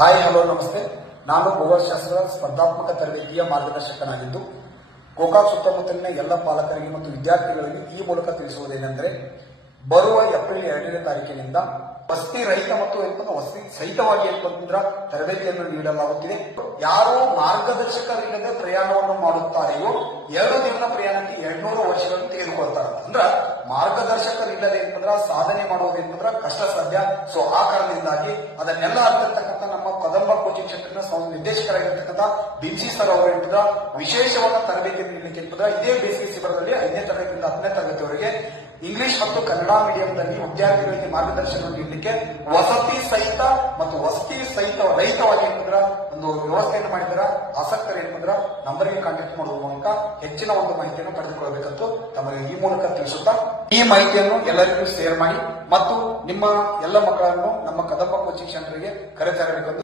Hi hello ನಮಸ್ತೆ. ನಾನು ಭೂಗೋಳಶಾಸ್ತ್ರ ಸ್ಪರ್ಧಾತ್ಮಕ ತರಬೇತಿಯ ಮಾರ್ಗದರ್ಶಕನಾಗಿದ್ದು ಗೋಕಾಕ್ ಸುತ್ತಮುತ್ತಲಿನ ಎಲ್ಲ ಪಾಲಕರಿಗೆ ಮತ್ತು ವಿದ್ಯಾರ್ಥಿಗಳಿಗೆ ಈ ಮೂಲಕ ತಿಳಿಸುವುದೇನೆಂದರೆ, ಬರುವ ಏಪ್ರಿಲ್ 2ನೇ ತಾರೀಕಿನಿಂದ ವಸತಿ ರಹಿತ ಮತ್ತು ವಸತಿ ಸಹಿತವಾಗಿ ತರಬೇತಿಯನ್ನು ನೀಡಲಾಗುತ್ತಿದೆ. ಯಾರು ಮಾರ್ಗದರ್ಶಕರಿಲ್ಲದೆ ಪ್ರಯಾಣವನ್ನು ಮಾಡುತ್ತಾರೆಯೋ 2 ದಿನದ ಪ್ರಯಾಣಕ್ಕೆ 200 ವರ್ಷಗಳನ್ನು ತೆಗೆದುಕೊಳ್ತಾರೆ. ಅಂದ್ರ ಮಾರ್ಗದರ್ಶಕರಿಲ್ಲದೆ ಸಾಧನೆ ಮಾಡುವುದು ಕಷ್ಟ ಸಾಧ್ಯ. ಸೊ ಆ ಕಾರಣದಿಂದಾಗಿ ಅದನ್ನೆಲ್ಲ ಅರ್ಥತಕ್ಕಂಥ ನಮ್ಮ ಕದಂಬ ಕೋಚಿಂಗ್ ಸೆಂಟರ್ನ ನಿರ್ದೇಶಕರಾಗಿರ್ತಕ್ಕಂಥ ಬಿಜಿ ಸರ್ ಅವರು ವಿಶೇಷವಾದ ತರಬೇತಿಯನ್ನು ನೀಡಲಿಕ್ಕೆ ಇದೇ ಬೇಸಿಗೆ ಶಿಬಿರದಲ್ಲಿ 5ನೇ ತರಗತಿಯಿಂದ 10ನೇ ತರಗತಿವರೆಗೆ ಇಂಗ್ಲಿಷ್ ಮತ್ತು ಕನ್ನಡ ಮೀಡಿಯಂನಲ್ಲಿ ವಿದ್ಯಾರ್ಥಿಗಳಿಗೆ ಮಾರ್ಗದರ್ಶನ ನೀಡಲಿಕ್ಕೆ ವಸತಿ ಸಹಿತ ಮತ್ತು ವಸತಿ ಸಹಿತ ರಹಿತವಾಗಿ ಒಂದು ವ್ಯವಸ್ಥೆಯನ್ನು ಮಾಡಿದಾರ. ಆಸಕ್ತರು ನಂಬರ್ಗೆ ಕಾಂಟ್ಯಾಕ್ಟ್ ಮಾಡುವ ಮೂಲಕ ಹೆಚ್ಚಿನ ಒಂದು ಮಾಹಿತಿಯನ್ನು ಪಡೆದುಕೊಳ್ಳಬೇಕಂತ ತಮಗೆ ಈ ಮೂಲಕ ತಿಳಿಸುತ್ತಾ, ಈ ಮಾಹಿತಿಯನ್ನು ಎಲ್ಲರಿಗೂ ಶೇರ್ ಮಾಡಿ ಮತ್ತು ನಿಮ್ಮ ಎಲ್ಲ ಮಕ್ಕಳನ್ನು ನಮ್ಮ ಕದಂಬ ಕೋಚಿಂಗ್ ಸೆಂಟರ್ಗೆ ಕರೆತರಬೇಕೆಂದು